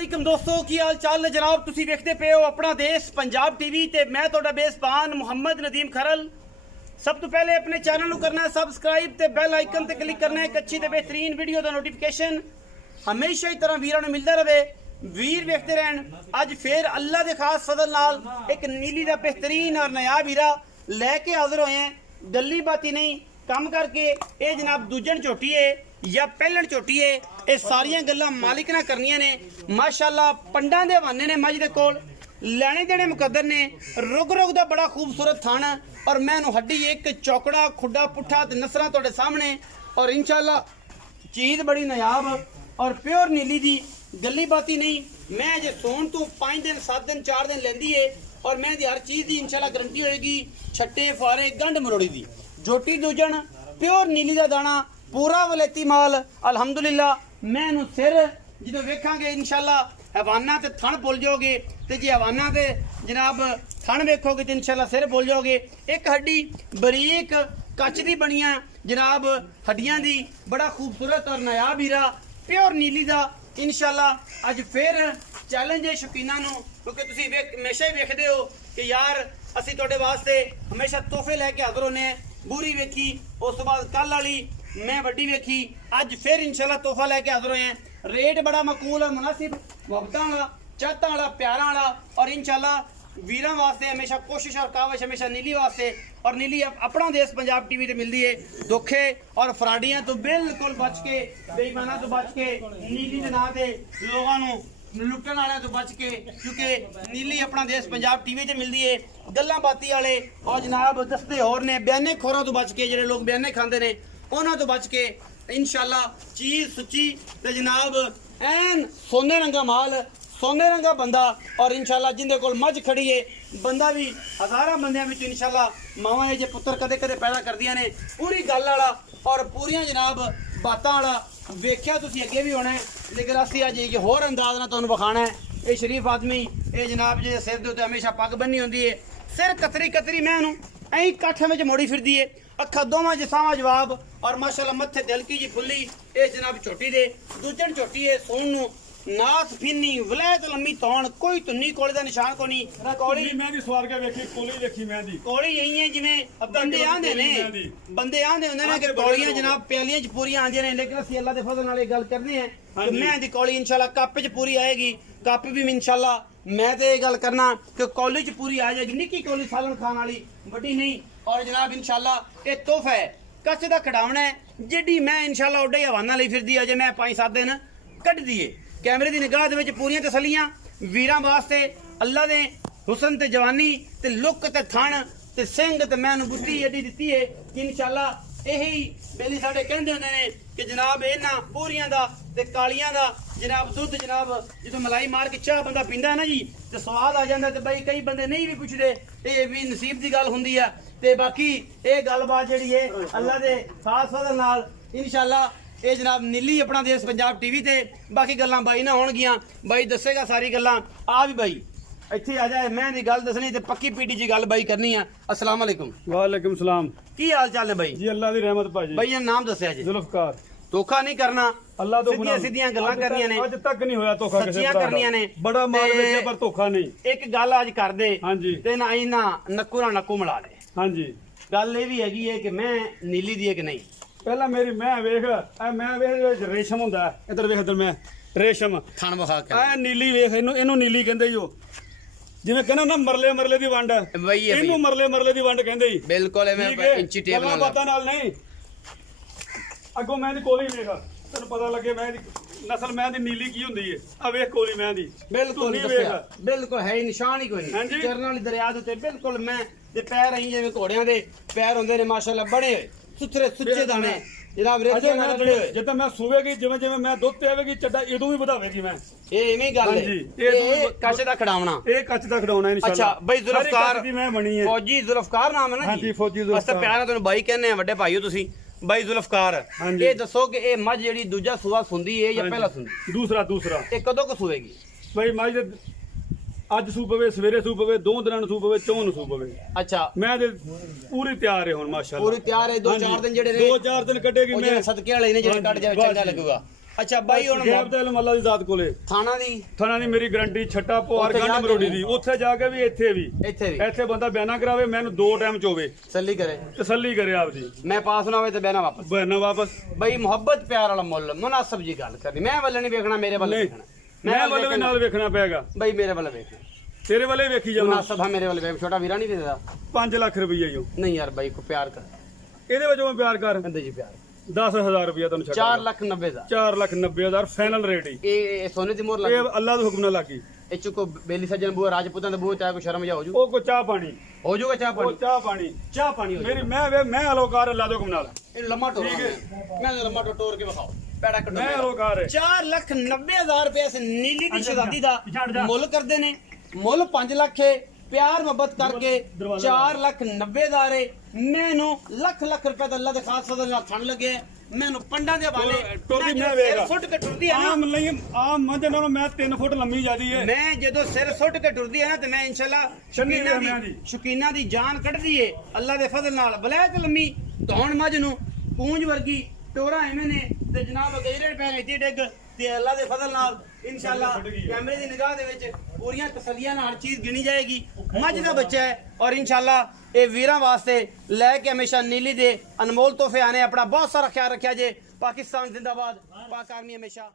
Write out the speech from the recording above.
वालेकुम दोस्तों की हाल चाल ने जनाब तुसी वेखते पे हो अपना देश पंजाब टीवी ते मैं तोड़ा बेसबान मुहम्मद नदीम खरल। सब तो पहले अपने चैनल को करना है सब्सक्राइब ते बेल आइकन ते क्लिक करना है एक अच्छी ते बेहतरीन वीडियो का नोटिफिकेशन हमेशा ही तरह वीरों ने मिलता रहे। वीर वेखते रहन। अज फिर अल्लाह के खास फजल नाल एक नीली का बेहतरीन और नया वीरा लैके हाजिर होए हैं। गली बाती नहीं काम करके ये जनाब दूजन झोटी है या पहलन झोटी है, ये सारिया गल्लां मालिक ने करनियां ने। माशाअल्लाह पंडा दे हवाने ने मज दे कोल लैने देने मुकद्दर ने। रुग रुग दा बड़ा खूबसूरत थान और मैं हड्डी एक चौकड़ा खुड्डा पुट्ठा ते नसरा तुहाडे सामने और इंशाअल्लाह चीज़ बड़ी नायाब और प्योर नीली दी गली बाती नहीं। मैं जे सोन तो 5 दिन 7 दिन 4 दिन लेंदी है और मैं दी हर चीज़ की इंशाअल्लाह गारंटी होएगी। छट्टे फारे गंढ मरोड़ी दी जोटी दूजन प्योर नीली का दाना पूरा वलेती माल अल्हम्दुलिल्लाह। मैं सिर जो वेखांगे इंशाअल्लाह हवाना ते थण भुल जाओगे ते जे हवाना ते जनाब थण वेखोगे तो इंशाअल्लाह सिर भुल जाओगे। एक हड्डी बरीक कच दी बनिया जनाब हड्डियां दी बड़ा खूबसूरत और नया वीरा प्योर नीली का इंशाअल्लाह। अज फिर चैलेंज है शौकीना क्योंकि तुसी हमेशा ही वेखदे हो कि यार असी तुहाडे वास्ते हमेशा तोहफे लैके हाजिर होने हैं। बुरी वेखी उस तो बाद कल वाली मैं वड्डी वेखी अज फिर इंशाअल्लाह तोहफा लैके हाजिर होए हैं। रेट बड़ा मकूल और मुनासिब मुहब्बतां वाला चाहतां वाला प्यारा वाला और इंशाअल्लाह वीरां वास्ते हमेशा कोशिश और कावश हमेशा नीली वास्ते और नीली अपना देश पंजाब टीवी ते मिलती है। धोखे और फ्राडियां तो बिल्कुल बच के बेईमाना तो बच के नीली दे नां ते लोगों नूं लुटन वाले तो बच के क्योंकि नीली अपना देश पंजाब टीवी से मिलती है। गल्लां बाती वाले और जनाब दस्ते होर ने बयाने खोरां तो बच के जिहड़े लोग बयाने खांदे ने उन्हां तो बच के इंशाअल्लाह चीज़ सुची ते जनाब ऐन सोने रंगा माल सोने रंगा बंदा और इंशाअल्लाह जिंदे कोल मझ खड़ी है बंदा भी हज़ारां बंदियां विच इंशाअल्लाह मावां जे पुत्तर कदे कदे पैदा करदियां ने। पूरी गल वाला और पूरियां जनाब बातां वाला वेख्या तुसीं अगे भी होना है लेकिन असीं अज एक होर अंदाज नाल तुहानूं विखाना है। ये शरीफ आदमी ये जनाब जे सिर दे उत्ते हमेशा पग बन्नी होंदी है सिर कतरी कतरी मैं ऐं काठे में मोड़ी फिरदी है अखा दोवां जसावां जवाब और माशाअल्लाह मत्थे दिलकी जी फुल्ली ये जनाब छोटी दे दूजन छोटी है सोन नाथ फिन्नी वलैत लम्मी तौण कोई तुन्नी कोले दा निशान को नहीं। कोली मैं दी सवार के वेखी कोली देखी मैं दी कोली यही है जिवें बंदे आंदे ने बंदे आंदे हुंदे ने कि कोलियां जनाब प्यालियां च पूरी आंदियां ने लेकिन असि अल्लाह दे फजल नाल गल करदे हैं कि मैं दी कोली इंशाअल्लाह कप च पूरी आएगी। कप भी इंशाअल्लाह मैं तो ये गल करना कि कॉलेज पूरी आ जाएगी। निक्की कॉलेज सालन खान वाली बड़ी नहीं और जनाब इंशाअल्लाह ये तोहफा है कच का खिडावना है जिड्डी मैं इंशाअल्लाह उड्डा ही हवाना ली फिरदी अजे मैं 5-7 दिन कट दिए कैमरे की निगाह दे विच पूरियां तसलियां वीरां वास्ते अल्लाह दे हुसन ते जवानी ते लुक ते थण ते सिंह ते मैं बुद्धि एडी दित्ती है कि इंशाअल्लाह यही बेली साडे कहंदे हुंदे ने कि जनाब इन्हां पूरियां दा ते कालियां दा जनाब दुध जनाब जो मलाई मार के चाह बंदा पींदा है ना जी तो स्वाद आ जाता है। बई कई बंदे नहीं भी पुछते ये भी नसीब की गल हुंदी है। ते बाकी ये गलबात जिहड़ी है अल्लाह दे खास फजल नाल इंशाअल्लाह ये जनाब नीली अपना देश पंजाब टीवी ते बाकी गल्लां बाई ना होणगियां बाई दसेगा सारी गल्लां आ भी बाई इत्थे आ जाए मैं दी गल दसनी ते पक्की पीटी जी गल बाई करनी है। अस्सलाम वालेकुम। वालेकुम सलाम की हाल चाल है बाई जी अल्लाह दी रहमत भाजी बाई ये नाम दस्या जी जुल्फकार धोखा नहीं करना अल्लाह तो सीधियां सीधियां गल्लां करनियां ने आज तक नहीं होया धोखा किसी सच्चियां करनियां ने बड़ा माल वेचे पर धोखा नहीं। एक गल आज कर दे हां जी ते ना इना नक्कू ना नक्कू मिला ले। हां जी गल ये भी हैगी है कि मैं नीली दी है कि नहीं पहला मेरी मैं वेख रेशम हुंदा इधर वेख इधर मैं रेशम थण वखा के आ नीली वेख इनू नीली कहंदे ही जिवें कहना ना मरले मरले दी वंड वही है इनू मरले मरले दी वंड कहंदे ही बिल्कुल है मैं इंची टेप नाल पता नाल नहीं अगो मैं दी कोली वेख तेन पता लगे मैं नस्ल मैं दी नीली की हुंदी है आ वेख कोली मैं दी बिल्कुल बिल्कुल है निशान ही कोई नहीं चरण वाली दरिया दे बिल्कुल मैं दे पैर अहीं जिवें घोड़ियां दे पैर हुंदे ने माशाअल्लाह बड़े सुथरे सुच्चे दाने जनाब रेखियां नाल जुड़े होए जिद्दां मैं सूवेगी जिवें जिवें मैं दुध ते आवेगी चड्डा इदों भी वधावेगी मैं ये इवें गल है ये कच दा खड़ावना ये कच दा खड़ावना इंशाअल्लाह। अच्छा भाई जुल्फकार दी मैं बनी है फौजी जुल्फकार नाम है ना हां जी फौजी जुल्फकार अस प्यार तुहानू बाई कहने वड्डे भाईओ तुसी बाई जुल्फकार ये दसो कि ये मझ जेहड़ी दूजा सूआ सुंदी है या पहला सुंदी दूसरा दूसरा ये कदों को सुवेगी भाई मझ अज सू पवे सवेरे सू पवे 2 दिनां सू पवे 4 सू पवे। अच्छा मैं ते पूरी तैयार है हुन माशाअल्लाह पूरी तैयार है 2-4 दिन जेडे 2-4 दिन कटेगी मैं सदके वाले ने जेडे कट जाए चंगा लगेगा ਅੱਛਾ ਬਾਈ ਹੁਣ ਗੈਬ ਤੇ ਮੱਲਾ ਦੀ ਜ਼ਾਤ ਕੋਲੇ ਥਾਣਾ ਦੀ ਥਾਣਾ ਦੀ ਮੇਰੀ ਗਰੰਟੀ ਛੱਟਾ ਪਵਾਰ ਉੱਥੇ ਜਾ ਗੰਢ ਕੇ ਮਰੋੜੀ ਦੀ ਉੱਥੇ ਜਾ ਕੇ ਵੀ ਇੱਥੇ ਵੀ ਇੱਥੇ ਬੰਦਾ ਬਿਆਨਾ ਕਰਾਵੇ ਮੈਨੂੰ 2 ਟਾਈਮ ਚ ਹੋਵੇ ਤਸੱਲੀ ਕਰੇ ਤਸੱਲੀ ਕਰੇ ਆਪਦੀ ਮੈਂ ਪਾਸ ਨਾ ਹੋਵੇ ਤੇ ਬਹਿਣਾ ਵਾਪਸ ਬਹਿਣਾ ਵਾਪਸ ਬਈ ਮੁਹੱਬਤ ਪਿਆਰ ਵਾਲਾ ਮੁੱਲ ਮੁਨਾਸਬ ਜੀ ਗੱਲ ਕਰਨੀ ਮੈਂ ਵੱਲ ਨਹੀਂ ਵੇਖਣਾ ਮੇਰੇ ਵੱਲ ਨਹੀਂ ਵੇਖਣਾ ਮੈਂ ਵੱਲ ਵੀ ਨਾਲ ਵੇਖਣਾ ਪਏਗਾ ਬਈ ਮੇਰੇ ਵੱਲ ਵੇਖਣਾ ਤੇਰੇ ਵੱਲੇ ਵੇਖੀ ਜਾਵਾਂ ਮੁਨਾਸਬ ਹਾਂ ਮੇਰੇ ਵੱਲ ਵੇਖ ਛੋਟਾ ਵੀਰਾ ਨਹੀਂ ਦੇਦਾ 5 ਲੱਖ ਰੁਪਈਆ ਹੀ ਨਹੀਂ ਯਾਰ ਬਾਈ ਕੋ ਪਿਆਰ ਕਰ ਇਹਦੇ ਵਿੱਚੋਂ ਮੈਂ ਪਿਆਰ ਕਰ ਕਹਿੰਦੇ ਜੀ ਪਿਆਰ 10000 ਰੁਪਈਆ ਤੈਨੂੰ ਛੱਡ 4,90,000 4,90,000 ਫਾਈਨਲ ਰੇਟ ਹੀ ਇਹ ਸੋਨੇ ਦੀ ਮੋਹਰ ਲੱਗੀ ਇਹ ਅੱਲਾ ਦੇ ਹੁਕਮ ਨਾਲ ਲੱਗੀ ਇਹ ਚੁੱਕੋ ਬੇਲੀ ਸੱਜਣ ਬੂਆ ਰਾਜਪੂਤਾਂ ਦਾ ਬੂਆ ਚਾਹੇ ਕੋਈ ਸ਼ਰਮ ਜਾ ਹੋ ਜੂ ਉਹ ਕੋ ਚਾਹ ਪਾਣੀ ਹੋ ਜੂਗਾ ਚਾਹ ਉਹ ਪਾਣੀ ਚਾਹ ਪਾਣੀ ਚਾਹ ਪਾਣੀ ਹੋ ਮੇਰੀ ਮੈਂ ਅਲੋਕਾਰ ਅੱਲਾ ਦੇ ਹੁਕਮ ਨਾਲ ਇਹ ਲੰਮਾ ਟੋਰ ਮੈਂ ਲੰਮਾ ਟੋਰ ਕੇ ਵਿਖਾਓ ਪੈੜਾ ਕੱਢੋ ਮੈਂ ਅਲੋਕਾਰ 4,90,000 ਰੁਪਏ ਇਸ ਨੀਲੀ ਦੀ ਸ਼ਹਜ਼ਾਦੀ ਦਾ ਛੱਡ ਜਾ। ਮੁੱਲ ਕਰਦੇ ਨੇ ਮੁੱਲ 5 ਲੱਖ ਹੈ ਪਿਆਰ ਮੁਹੱਬਤ ਕਰਕੇ ਦਰਵਾਜ਼ਾ 4,90,000 ਹੈ ਮੈਨੂੰ ਲੱਖ ਰੁਪਏ ਦਾ ਅੱਲਾ ਦੇ ਖਾਸ ਫਜ਼ਲ ਨਾਲ ਥਣ ਲੱਗੇ ਮੈਨੂੰ ਪੰਡਾਂ ਦੇ ਹਵਾਲੇ ਟੋਰੀ ਮੈਂ ਸਿਰ ਵੇਖਾ ਸੁੱਟ ਕੇ ਟੁਰਦੀ ਹੈ ਨਾ ਆਮ ਨਹੀਂ ਆਮ ਮੱਝ ਨਾਲੋਂ ਮੈਂ 3 ਫੁੱਟ ਲੰਮੀ ਜਾਂਦੀ ਏ ਮੈਂ ਜਦੋਂ ਸਿਰ ਸੁੱਟ ਕੇ ਟੁਰਦੀ ਹੈ ਨਾ ਤੇ ਮੈਂ ਇਨਸ਼ਾਅੱਲਾ ਸ਼ੁਕੀਨਾ ਦੀ ਜਾਨ ਕੱਢਦੀ ਏ ਅੱਲਾ ਦੇ ਫਜ਼ਲ ਨਾਲ ਬਲੈਤ ਲੰਮੀ ਧੌਣ ਮੱਝ ਨੂੰ ਪੂੰਜ ਵਰਗੀ ਟੋਰਾ ਐਵੇਂ ਨੇ ਤੇ ਜਨਾਬ ਗੇਰੇ ਪੈ ਗਈ ਡਿੱਗ ਤੇ ਅੱਲਾ ਦੇ ਫਜ਼ਲ ਨਾਲ ਇਨਸ਼ਾਅੱਲਾ ਕੈਮਰੇ ਦੀ ਨਿਗਾਹ ਦੇ ਵਿੱਚ ਪੂਰੀਆਂ ਤਸੱਲੀਆਂ ਨਾਲ ਹਰ ਚੀਜ਼ ਗਿਣੀ ਜਾਏਗੀ ਮੱਝ ਦਾ ਬੱਚਾ ਹੈ ਔਰ ਇਨਸ਼ਾਅੱਲਾ ਇਹ ਵੀਰਾਂ ਵਾਸਤੇ ਲੈ ਕੇ ਹਮੇਸ਼ਾ ਨੀਲੀ ਦੇ ਅਨਮੋਲ ਤੋਹਫੇ ਆਣੇ ਆਪਣਾ ਬਹੁਤ ਸਾਰਾ ਖਿਆਲ ਰੱਖਿਆ ਜੇ ਪਾਕਿਸਤਾਨ ਜ਼ਿੰਦਾਬਾਦ ਪਾਕ ਆਰਮੀ ਹਮੇਸ਼ਾ